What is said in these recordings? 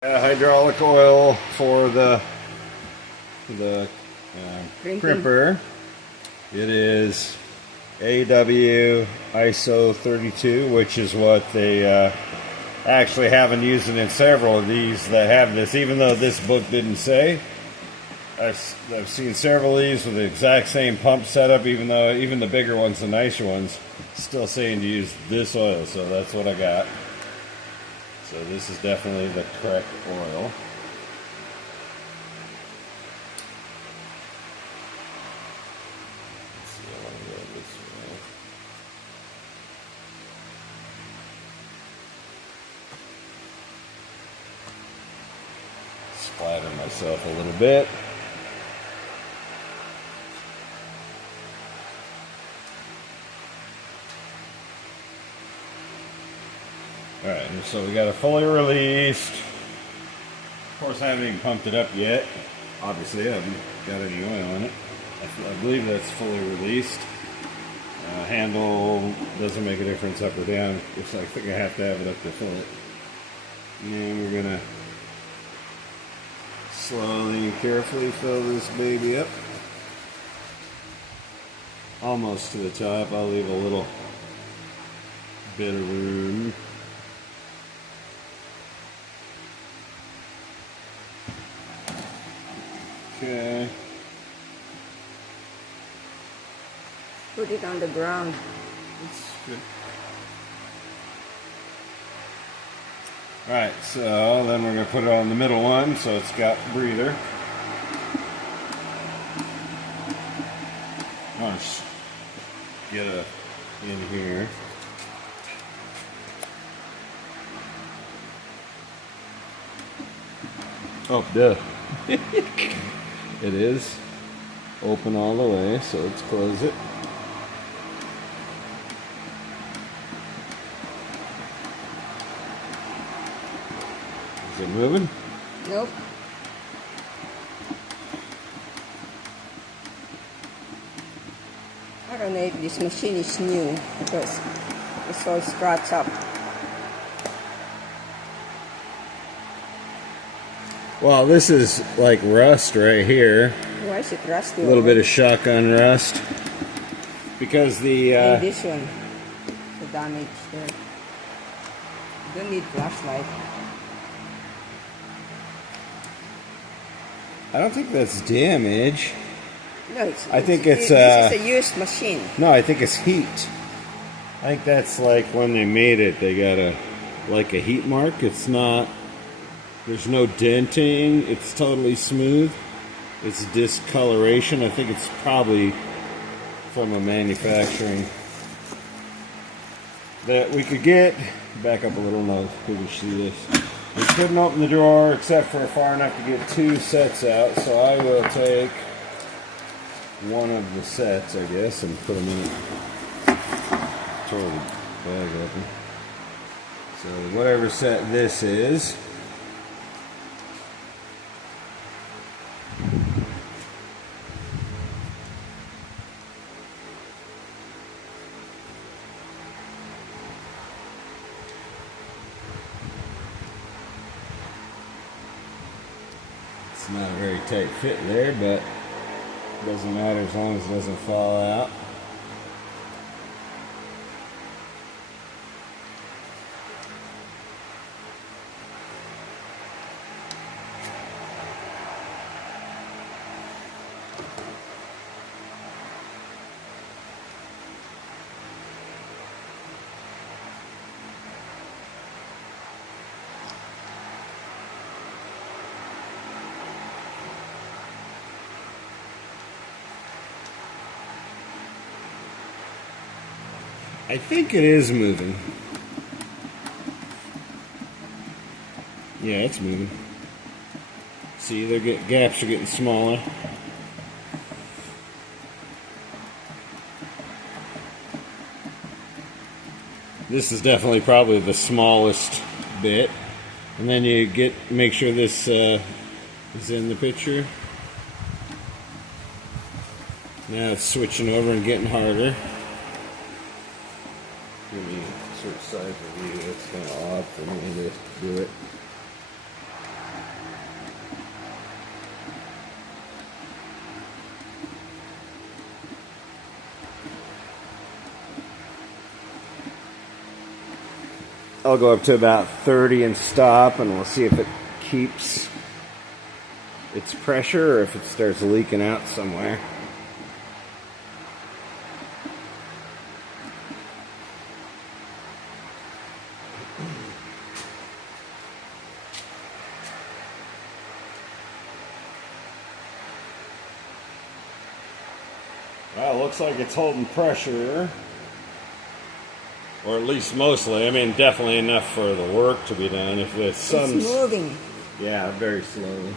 Hydraulic oil for the crimper. It is AW ISO 32, which is what they actually have been using in several of these that have this, even though this book didn't say. I've seen several of these with the exact same pump setup, even though even the bigger ones, the nicer ones, still saying to use this oil, so that's what I got. So this is definitely the correct oil. Let's see, I want to go this way. Splatter myself a little bit. Alright, so we got it fully released. Of course, I haven't even pumped it up yet. Obviously, I haven't got any oil in it. I believe that's fully released. Handle doesn't make a difference up or down. I think I have to have it up to fill it. And then we're going to slowly and carefully fill this baby up. Almost to the top. I'll leave a little bit of room. Okay. Put it on the ground. That's good. Alright, so then we're going to put it on the middle one so it's got breather. I'll just get it in here. Oh, duh. It is open all the way, so let's close it. Is it moving? Nope. I don't know if this machine is new because it's all scratched up. Well, this is like rust right here. Why is it rusty? A little bit of shotgun rust. Because the... and this one, the damage there. You don't need flashlight. I don't think that's damage. No, I think it's this is a used machine. No, I think it's heat. I think that's like when they made it, they got like a heat mark. It's not... There's no denting. It's totally smooth. It's discoloration. I think it's probably from a manufacturing that we could get. Back up a little now. People see this. We couldn't open the drawer except for far enough to get two sets out. So I will take one of the sets, I guess, and put them in it. Throw the bag open. So whatever set this is. It's not a very tight fit there, but it doesn't matter as long as it doesn't fall out. I think it is moving. Yeah, it's moving. See, the gaps are getting smaller. This is definitely probably the smallest bit. And then you make sure this is in the picture. Now it's switching over and getting harder. Give me a certain size of view. It's kind of odd for me to do it. I'll go up to about 30 and stop, and we'll see if it keeps its pressure or if it starts leaking out somewhere. Well, it looks like it's holding pressure, or at least mostly. I mean, definitely enough for the work to be done. If the sun's It's moving. Yeah, very slowly.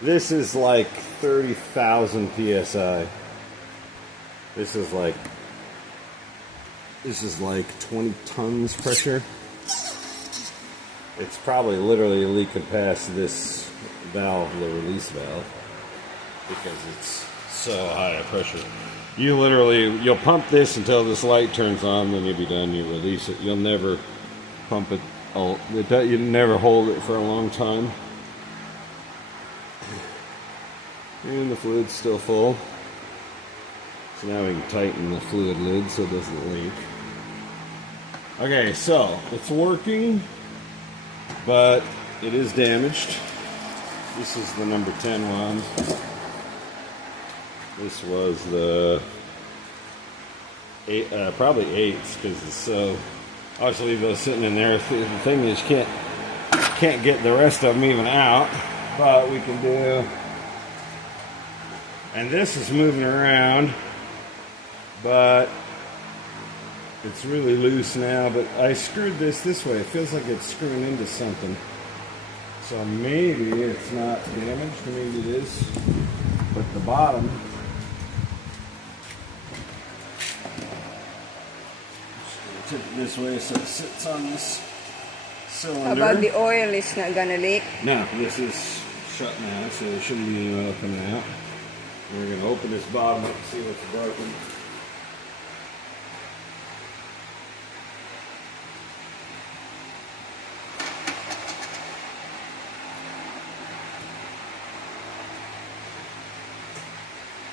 This is like 30,000 psi. This is like 20 tons pressure. It's probably literally leaking past this valve, the release valve, because it's so high a pressure. You'll pump this until this light turns on, then you'll be done. You release it. You'll never pump it. You never hold it for a long time. And the fluid's still full. So now we can tighten the fluid lid so it doesn't leak. Okay, so it's working, but it is damaged. This is the number 10 one. This was the probably 8s, because it's so. I'll just leave those sitting in there. The thing is, you can't get the rest of them even out, but we can do. And this is moving around, but it's really loose now. But I screwed this way. It feels like it's screwing into something. So maybe it's not damaged. Maybe it is. But the bottom. Tip it this way so it sits on this cylinder. How about the oil is not gonna leak? No, this is shut now, so there shouldn't be any oil coming out. We're going to open this bottom up and see what's broken.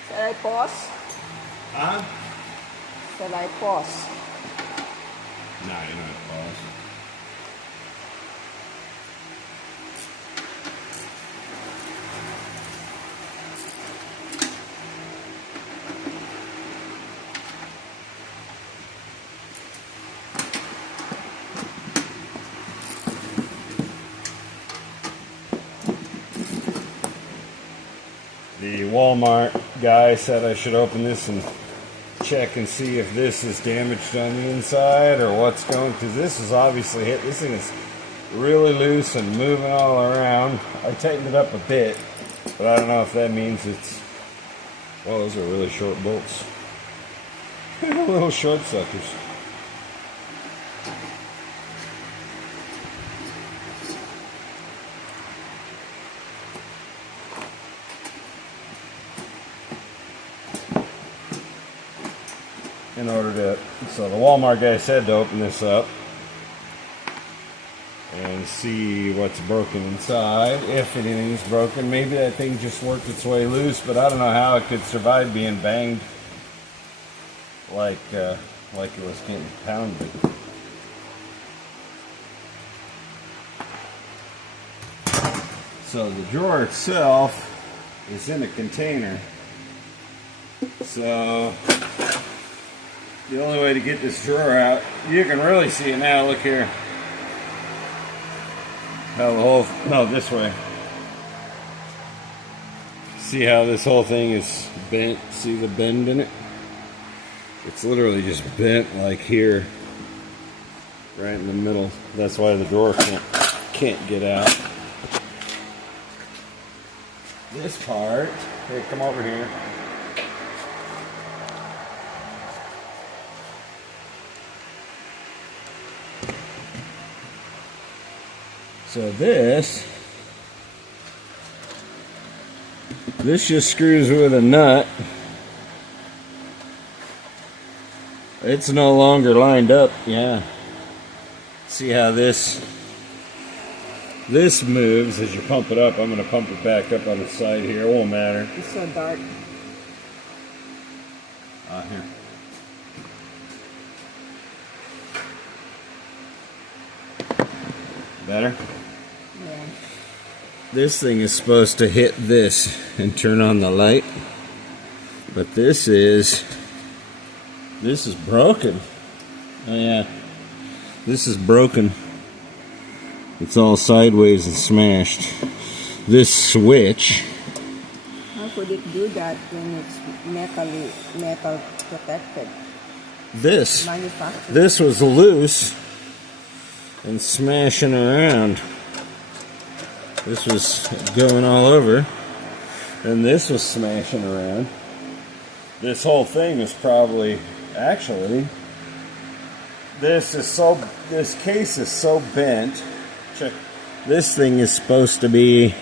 Shall I pause? Huh? Shall I pause? No, you're not pause. The Walmart guy said I should open this and check and see if this is damaged on the inside or what's going, because this is obviously hit. This thing is really loose and moving all around. I tightened it up a bit, but I don't know if that means it's. Well, those are really short bolts. Little short suckers. In order to, so the Walmart guy said to open this up and see what's broken inside, if anything's broken. Maybe that thing just worked its way loose, but I don't know how it could survive being banged like it was getting pounded. So the drawer itself is in a container. So the only way to get this drawer out, you can really see it now. Look here. How the whole, no, this way. See how this whole thing is bent? See the bend in it? It's literally just bent like here, right in the middle. That's why the drawer can't get out. This part, here, come over here. So this just screws with a nut. It's no longer lined up. Yeah. See how this moves as you pump it up. I'm going to pump it back up on the side here. It won't matter. It's so dark. Here. Better? Yeah. This thing is supposed to hit this and turn on the light, but this is broken. Oh yeah, this is broken. It's all sideways and smashed. This switch. How could it do that when it's metal protected? This Manufactured. was loose and smashing around. This was going all over, and this was smashing around. This whole thing is probably, actually, this case is so bent. Check. This thing is supposed to be,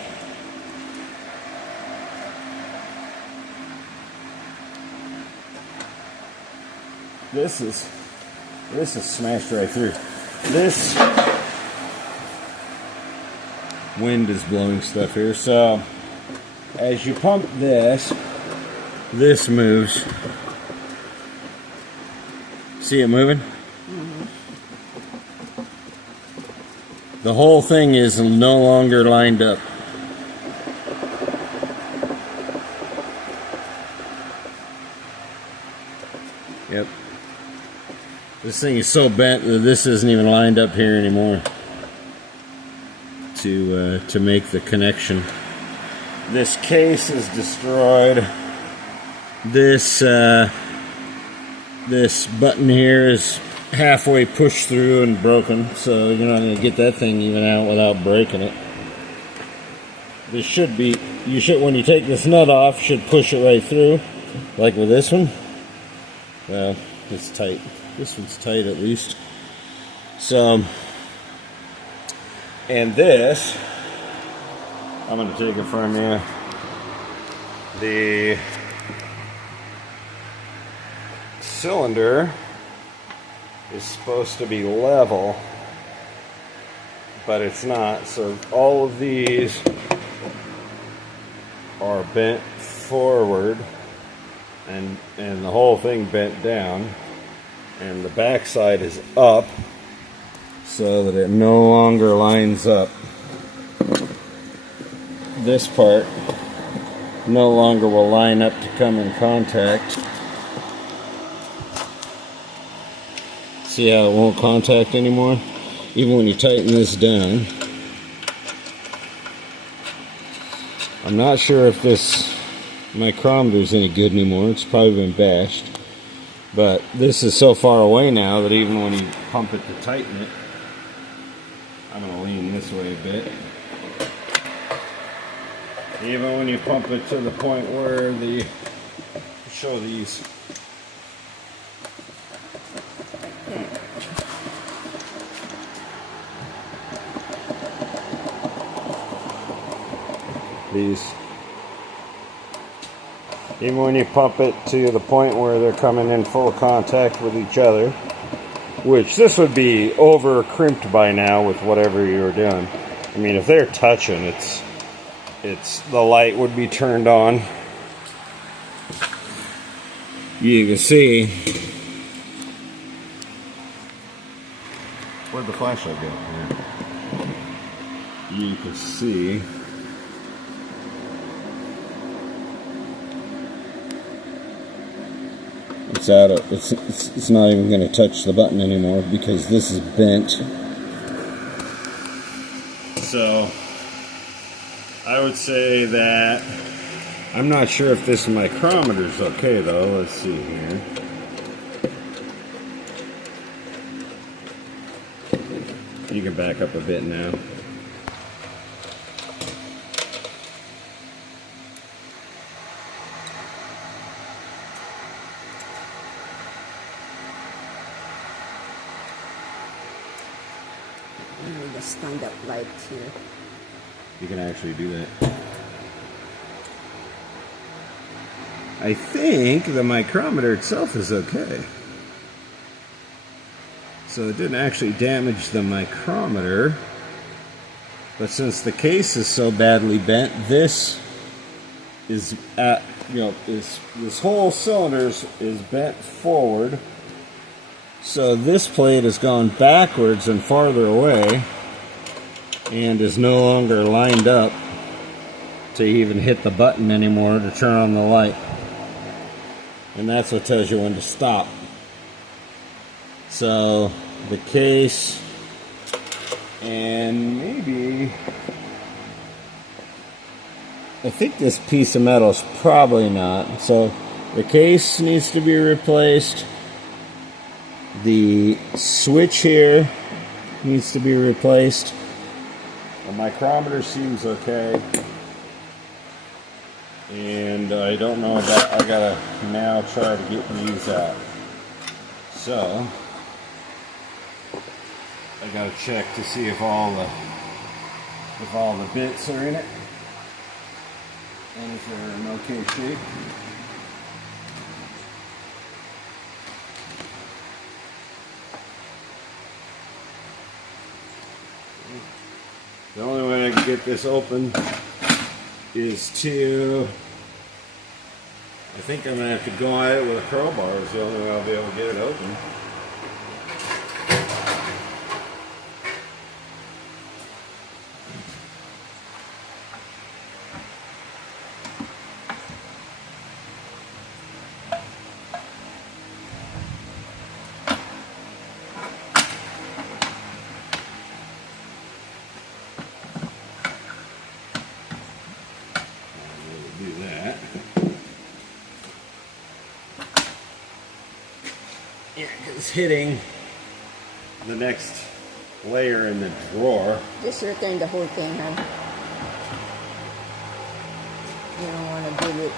this is smashed right through. This wind is blowing stuff here, so as you pump this moves. See it moving? Mm-hmm. The whole thing is no longer lined up. Yep. This thing is so bent that this isn't even lined up here anymore to make the connection. This case is destroyed. This button here is halfway pushed through and broken, so you're not going to get that thing even out without breaking it. This should be, when you take this nut off, you should push it right through, like with this one. Well, it's tight. This one's tight at least. So, and this, I'm going to take it from you. The cylinder is supposed to be level, but it's not. So all of these are bent forward, and the whole thing bent down, and the back side is up so that it no longer lines up. This part no longer will line up to come in contact. See how it won't contact anymore? Even when you tighten this down. I'm not sure if this micrometer is any good anymore. It's probably been bashed. But this is so far away now that even when you pump it to tighten it, I'm going to lean this way a bit. Even when you pump it to the point where show these. Even when you pump it to the point where they're coming in full contact with each other, which this would be over crimped by now with whatever you're doing. I mean, if they're touching, it's the light would be turned on. You can see. Where'd the flashlight go? Here. You can see. It's out of, it's not even going to touch the button anymore because this is bent. So I would say that I'm not sure if this micrometer is okay though. Let's see here. You can back up a bit now. The stand-up light here. You can actually do that. I think the micrometer itself is okay. So it didn't actually damage the micrometer. But since the case is so badly bent, this is at, this whole cylinder is bent forward. So this plate has gone backwards and farther away. and is no longer lined up to even hit the button anymore to turn on the light. And that's what tells you when to stop. So the case and maybe, I think this piece of metal is probably not. So the case needs to be replaced. The switch here needs to be replaced. The micrometer seems okay. And I don't know about, I gotta now try to get these out. So I gotta check to see if all the bits are in it and if they're in okay shape. The only way I can get this open is to, I think I'm gonna have to go at it with a crowbar. Is the only way I'll be able to get it open. Yeah, it's hitting the next layer in the drawer. Just return the whole thing, huh? You don't want to do it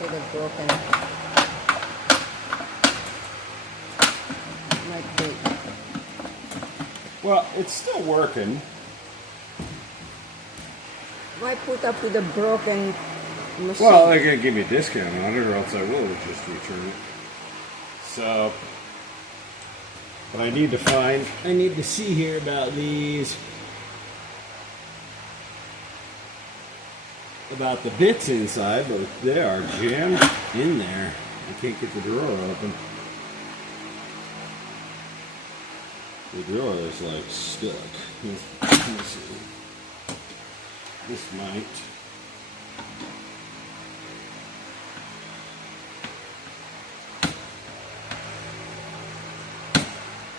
with a broken. Might break. Well, it's still working. Why put up with a broken machine? Well, they're going to give me a discount on it, or else I will just return it. So, but I need to see here about these, about the bits inside, but they are jammed in there. I can't get the drawer open. The drawer is like stuck. Let me see. This might.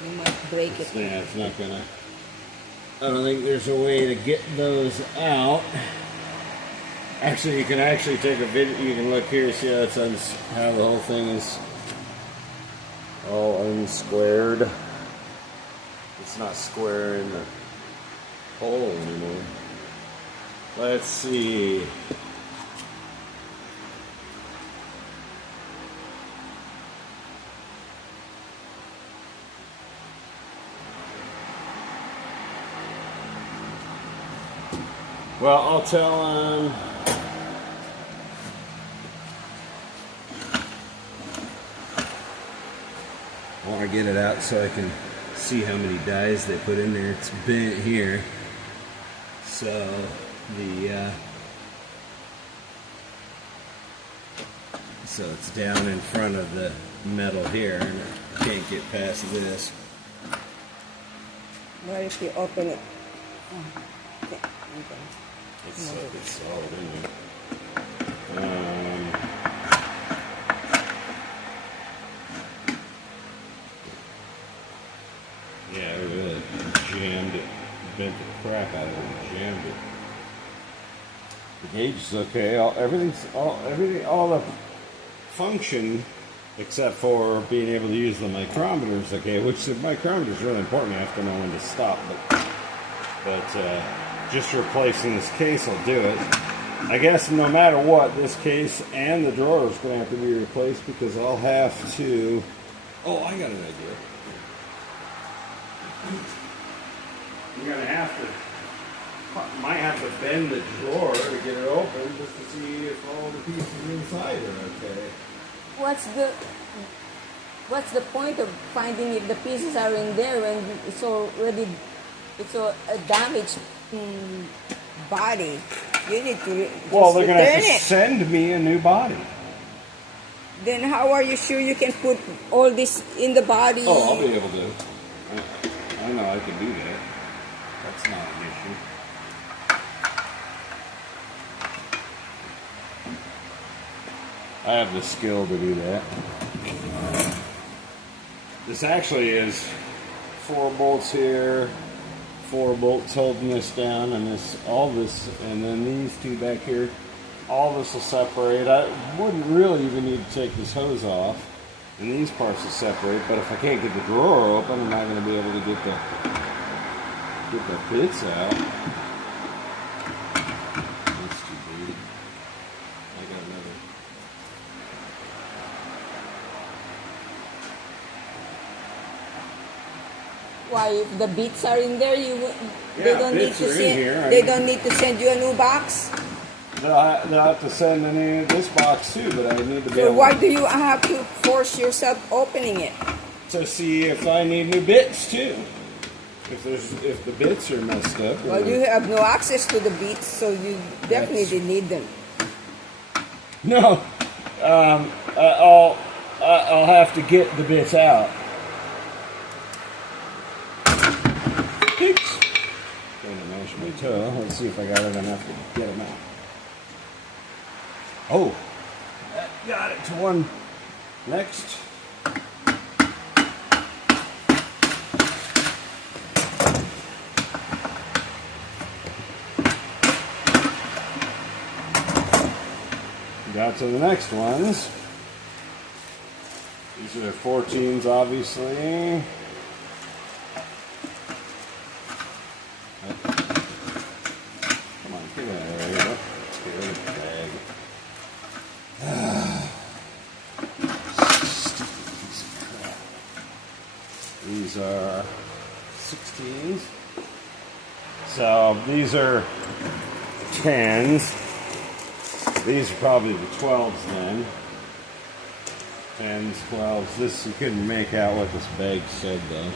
You might break it. Yeah, it's not gonna. I don't think there's a way to get those out. Actually, you can actually take a video. You can look here, see how how the whole thing is all unsquared. It's not square in the hole anymore. Let's see. Well, I'll tell him. I want to get it out so I can see how many dies they put in there. It's bent here, so so it's down in front of the metal here, and I can't get past this. What if you open it? Oh. Okay. It's solid in there. Yeah, I really jammed it, bent the crap out of it, and jammed it. The gauge is okay. All the function, except for being able to use the micrometer is okay. Which the micrometer is really important. You have to know when to stop, but just replacing this case will do it. I guess no matter what, this case and the drawer is going to have to be replaced because I'll have to. Oh, I got an idea. You're going to might have to bend the drawer to get it open just to see if all the pieces inside are okay. What's the point of finding if the pieces are in there when it's already a damaged body? You need to well, they're going to have to it. send me a new body. Then how are you sure you can put all this in the body? Oh, I'll be able to. I know I can do that. That's not an issue. I have the skill to do that. This actually is 4 bolts here, 4 bolts holding this down, and all this, and then these 2 back here. All this will separate. I wouldn't really even need to take this hose off, and these parts will separate. But if I can't get the drawer open, I'm not going to be able to get the bits out. That's too big. I got another. Why, if the bits are in there, they don't need bits to are in send. here. They don't need to send you a new box. They'll have to send me in this box too, but I need to be So able why do you have to force yourself opening it? to see if I need new bits too. If the bits are messed up. Well, you have no access to the bits, so you definitely need them. No, I'll have to get the bits out. Oops. Trying to mash my toe. Let's see if I got it enough to get them out. Oh, that got it to one. Next. Got to the next ones. These are 14s, obviously. Come on, get out of there. Let's get rid of the bag. Stupid piece of crap. These are 16s. So these are 10s. These are probably the 12s then. 10s, 12s. This, you couldn't make out what this bag said though.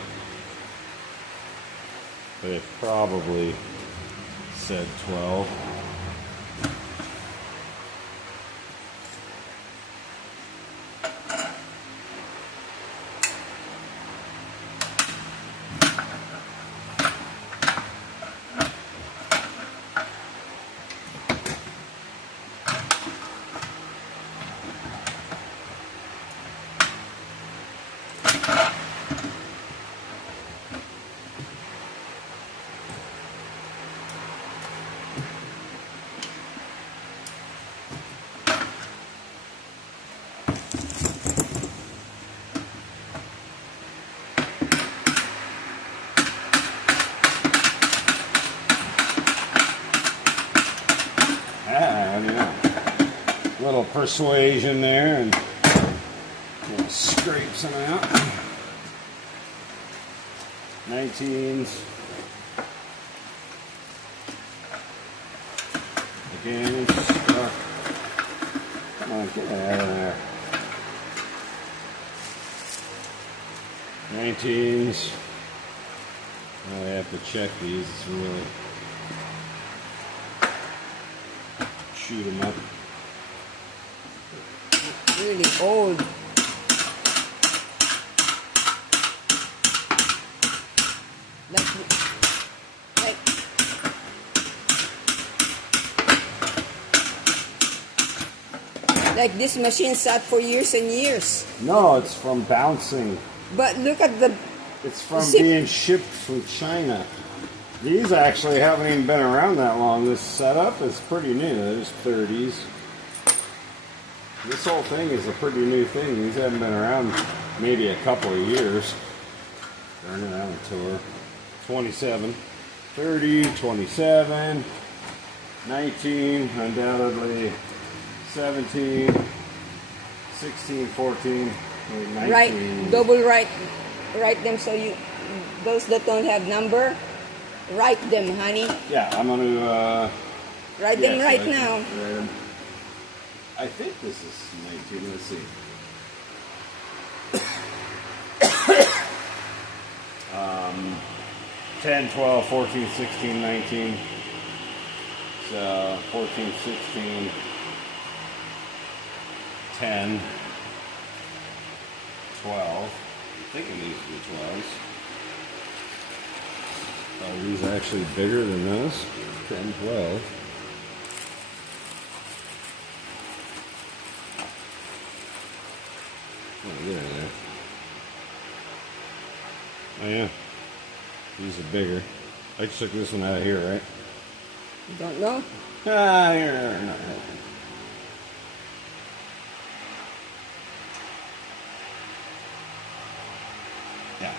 But it probably said 12. Little persuasion there and scrape some out. 19s. Again, come on, get out of there. 19s. I have to check these. It's really shoot them up. Really old. Like this machine sat for years and years. No, it's from bouncing. But look at the... It's from being shipped from China. These actually haven't even been around that long. This setup is pretty new. There's 30s. This whole thing is a pretty new thing. These haven't been around maybe a couple of years. Turn it on a tour. 27, 30, 27, 19, undoubtedly 17, 16, 14, 19. Right, double write them so you, those that don't have number, write them, honey. Yeah, I'm going to... write them right now. I think this is 19, let's see. 10, 12, 14, 16, 19. So 14, 16, 10, 12. I'm thinking these are the Are these actually bigger than those? 10, 12. Oh, get out of there. Oh yeah, these are bigger. I just took this one out of here, right? You don't know? Ah, you're not helping. Yeah.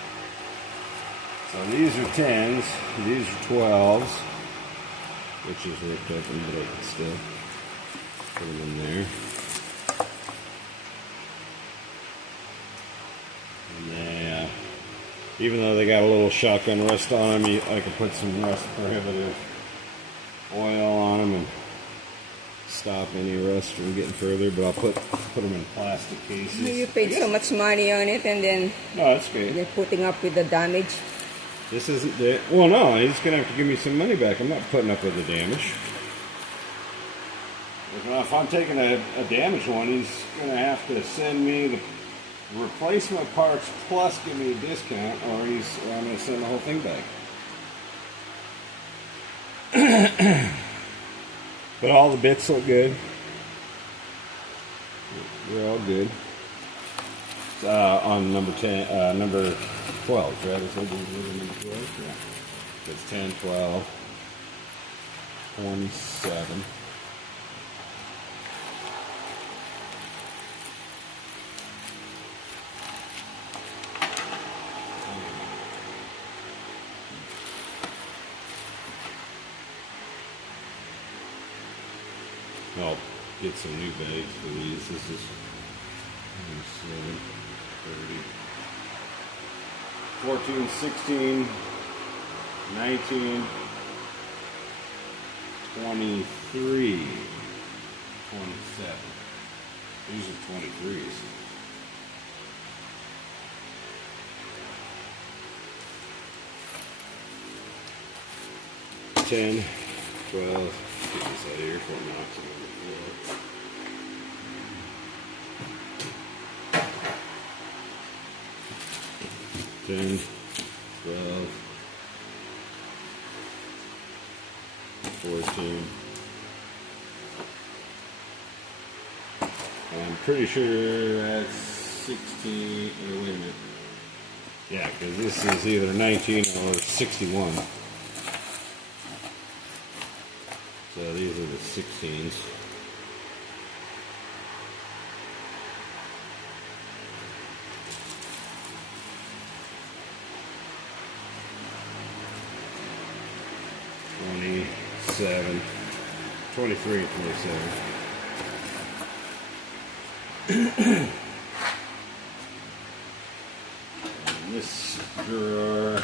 So these are 10s, these are 12s, which is ripped open, but I can still put them in there. And they, even though they got a little shotgun rust on them, I can put some rust prohibitive oil on them and stop any rust from getting further. But I'll put them in plastic cases. You paid so much money on it, and then no, that's good. they're putting up with the damage. This isn't the well. No, he's gonna have to give me some money back. I'm not putting up with the damage. If I'm taking a damaged one, he's gonna have to send me the replacement parts plus give me a discount, or I'm gonna send the whole thing back. But all the bits look good. They're all good. On number 10, number 12, right? Is that number 12? Yeah. It's 10, 12, 27. I'll get some new bags for these. This is 27, 30, 14, 16, 19, 23, 27. These are 23s. $10, 12. Get this out of here before it knocks it over the floor. $10, 12, 14. I'm pretty sure that's 16. Oh, wait a minute. Yeah, because this is either 19 or 61. So these are the 16s. $27, 23 and 27. And this drawer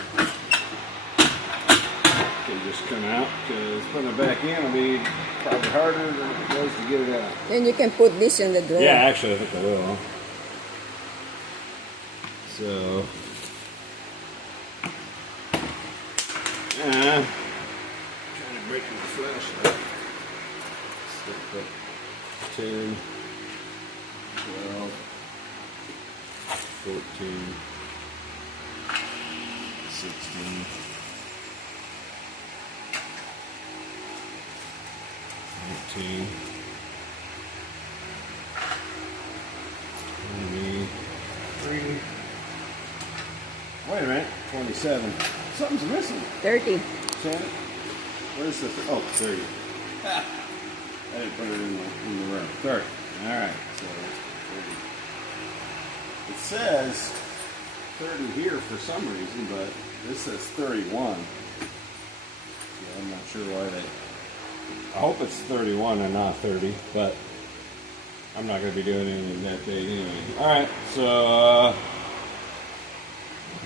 can just come out, because putting it back in will be probably harder than it was to get it out. Then you can put this in the drawer. Yeah, actually I think I will. So trying to break my flashlight. Stick up 10, 12, 14, 16, 18, 23. Wait a minute, 27. Something's missing. 30. Shannon, where's the, oh, 30. Ah, I didn't put it in the room. 30. Alright, so it's 30. It says 30 here for some reason, but this says 31. Yeah, I'm not sure why they, I hope it's 31 and not 30, but I'm not going to be doing anything that day anyway. Alright, so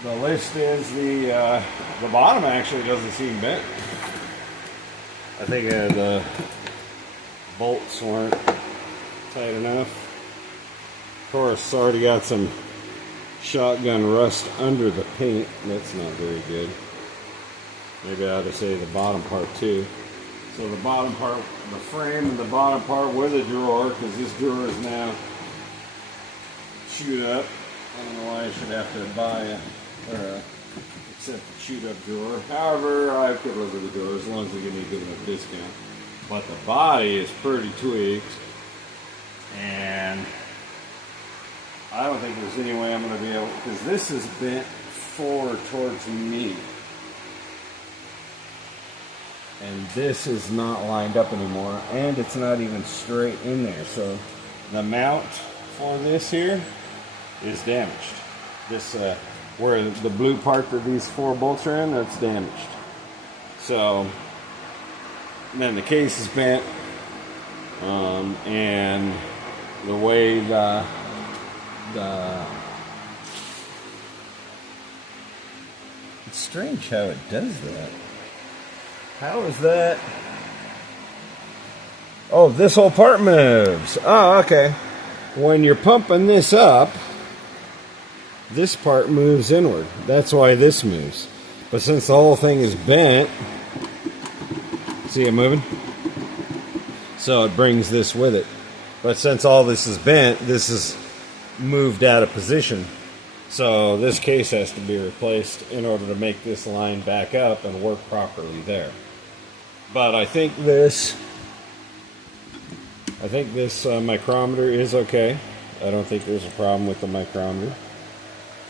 the list is the bottom actually doesn't seem bent. I think the bolts weren't tight enough. Of course, already got some shotgun rust under the paint. That's not very good. Maybe I ought to say the bottom part too. So the bottom part, the frame and the bottom part with a drawer, because this drawer is now chewed up. I don't know why I should have to buy or except the chewed up door. However, I could live with the door as long as they give me a good enough discount. But the body is pretty tweaked, and I don't think there's any way I'm going to be able, because this is bent forward towards me. And this is not lined up anymore, and it's not even straight in there. So the mount for this here is damaged. This, where the blue part that these 4 bolts are in, that's damaged. So then the case is bent, and the way it's strange how it does that. How is that? Oh, this whole part moves. Oh, okay. When you're pumping this up, this part moves inward. That's why this moves. But since the whole thing is bent, see it moving? So it brings this with it. But since all this is bent, this is moved out of position. So this case has to be replaced in order to make this line back up and work properly there. But I think this micrometer is okay. I don't think there's a problem with the micrometer,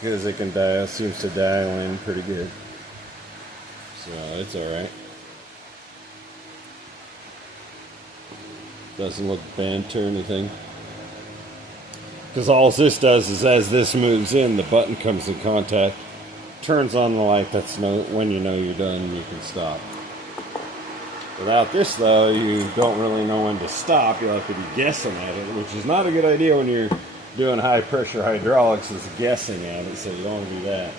because it seems to dial in pretty good. So it's alright. Doesn't look bent or anything. Because all this does is, as this moves in, the button comes in contact, turns on the light. That's when you know you're done and you can stop. Without this, though, you don't really know when to stop. You'll have to be guessing at it, which is not a good idea when you're doing high-pressure hydraulics, is guessing at it, so you don't want to do that.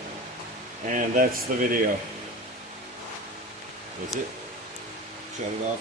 And that's the video. That's it. Shut it off.